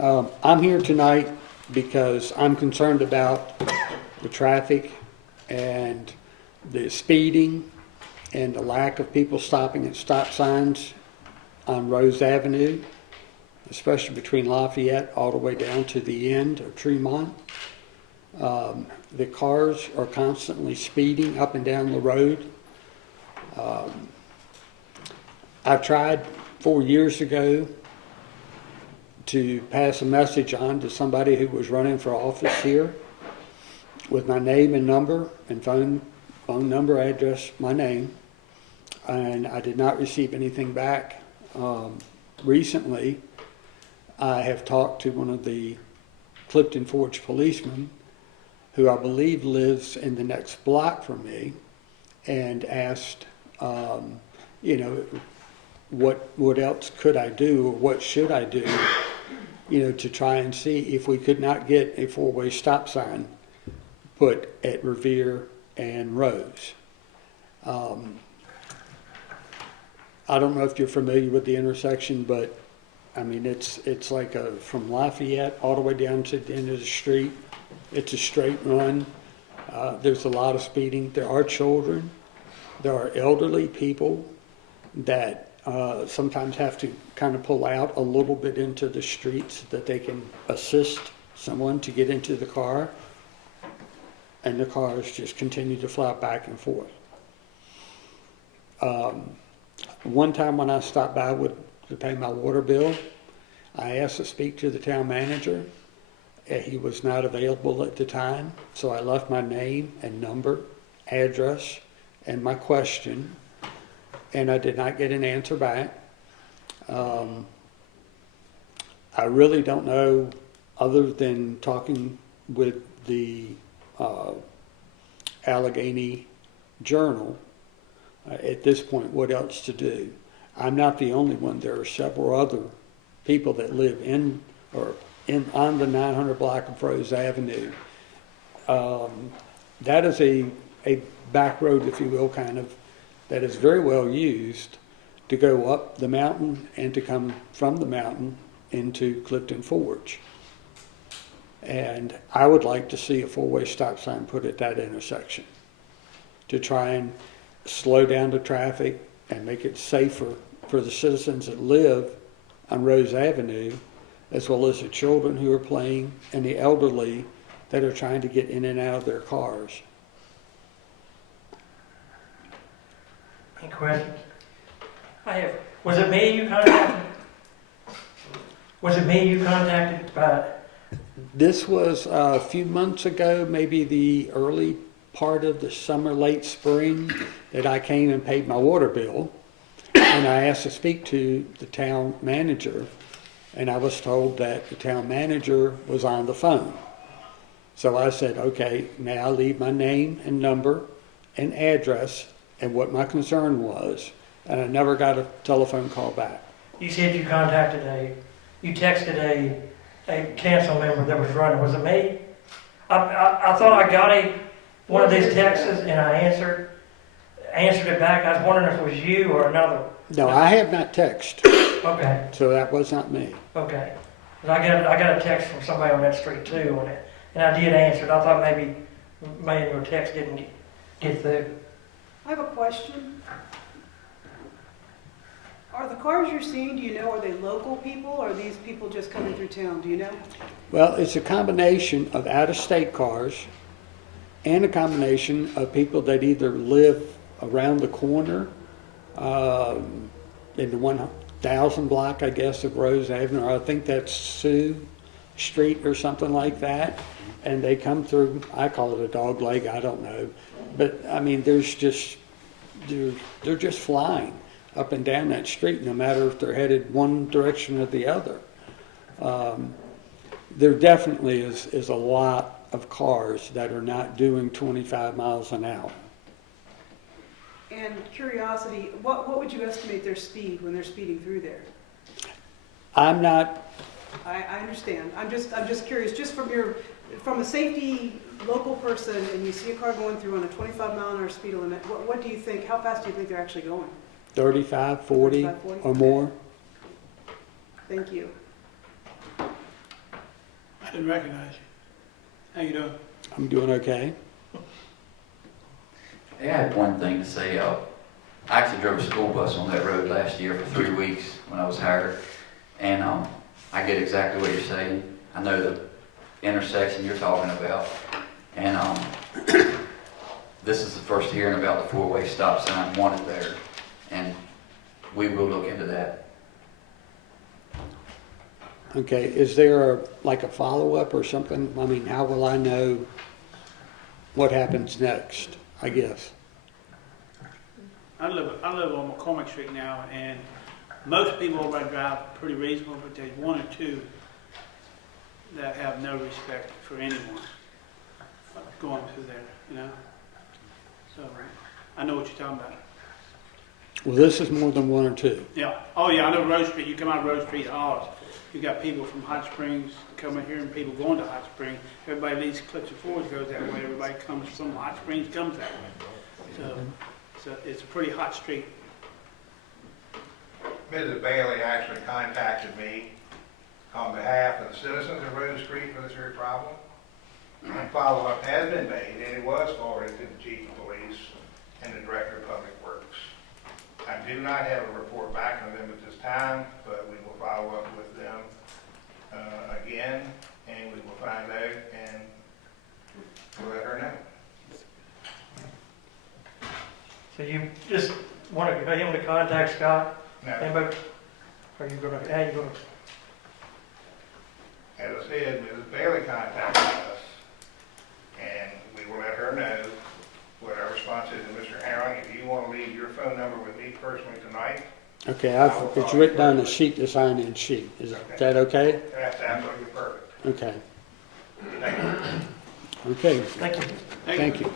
I'm here tonight because I'm concerned about the traffic and the speeding and the lack of people stopping at stop signs on Rose Avenue, especially between Lafayette all the way down to the end of Tremont. The cars are constantly speeding up and down the road. I've tried 4 years ago to pass a message on to somebody who was running for office here with my name and number and phone number, address, my name, and I did not receive anything back. Recently, I have talked to one of the Clifton Forge policemen, who I believe lives in the next block from me, and asked, what else could I do, or what should I do, to try and see if we could not get a four-way stop sign put at Revere and Rose. I don't know if you're familiar with the intersection, but I mean, it's like from Lafayette all the way down to the end of the street. It's a straight run. There's a lot of speeding. There are children. There are elderly people that sometimes have to kind of pull out a little bit into the street so that they can assist someone to get into the car. And the cars just continue to fly back and forth. One time when I stopped by to pay my water bill, I asked to speak to the town manager. He was not available at the time, so I left my name and number, address, and my question, and I did not get an answer back. I really don't know, other than talking with the Allegheny Journal, at this point, what else to do. I'm not the only one. There are several other people that live on the 900 block of Rose Avenue. That is a back road, if you will, kind of, that is very well used to go up the mountain and to come from the mountain into Clifton Forge. And I would like to see a four-way stop sign put at that intersection to try and slow down the traffic and make it safer for the citizens that live on Rose Avenue, as well as the children who are playing and the elderly that are trying to get in and out of their cars. Any questions? I have. Was it me you contacted? This was a few months ago, maybe the early part of the summer, late spring, that I came and paid my water bill. And I asked to speak to the town manager, and I was told that the town manager was on the phone. So I said, okay, may I leave my name and number and address and what my concern was, and I never got a telephone call back. You said you texted a council member that was running. Was it me? I thought I got one of these texts and I answered it back. I was wondering if it was you or another. No, I have not texted. Okay. So that was not me. Okay. But I got a text from somebody on that street too on it, and I did answer it. I thought maybe your text didn't get through. I have a question. Are the cars you're seeing, do you know, are they local people or are these people just coming through town? Do you know? Well, it's a combination of out-of-state cars and a combination of people that either live around the corner in the 1000 block, I guess, of Rose Avenue, or I think that's Sioux Street or something like that, and they come through, I call it a dog leg, I don't know, but I mean, they're just flying up and down that street, no matter if they're headed one direction or the other. There definitely is a lot of cars that are not doing 25 miles an hour. And curiosity, what would you estimate their speed when they're speeding through there? I'm not. I understand. I'm just curious, just from a safety local person, and you see a car going through on a 25-mile-an-hour speed limit, what do you think, how fast do you think they're actually going? 35, 40, 35, 40? or more. Thank you. I didn't recognize you. How you doing? I'm doing okay. Hey, I had one thing to say. I actually drove a school bus on that road last year for 3 weeks when I was hired, and I get exactly what you're saying. I know the intersection you're talking about, and this is the first hearing about the four-way stop sign wanted there, and we will look into that. Okay, is there like a follow-up or something? I mean, how will I know what happens next, I guess? I live on McCormick Street now, and most people over there drive pretty reasonable, but there's one or two that have no respect for anyone going through there, you know? So, I know what you're talking about. Well, this is more than one or two. Yeah, oh yeah, I know Rose Street, you come out of Rose Street, Hollis, you got people from Hot Springs coming here and people going to Hot Springs. Everybody leaves Clifton Forge goes that way, everybody comes from Hot Springs comes that way. So it's a pretty hot street. Mrs. Bailey actually contacted me on behalf of the citizens of Rose Street for this very problem. And follow-up has been made, and it was forwarded to the chief of police and the director of public works. I do not have a report back from them at this time, but we will follow up with them again, and we will find out and we'll let her know. So you just want him to contact Scott? Now, Anybody? Are you gonna, how you gonna? as I said, Mrs. Bailey contacted us, and we will let her know what our response is. And Mr. Harmeling, if you want to leave your phone number with me personally tonight, Okay, it's written on the sheet, the sign-in sheet. Is that okay? that's absolutely perfect. Okay, Thank you. okay, Thank you. thank you.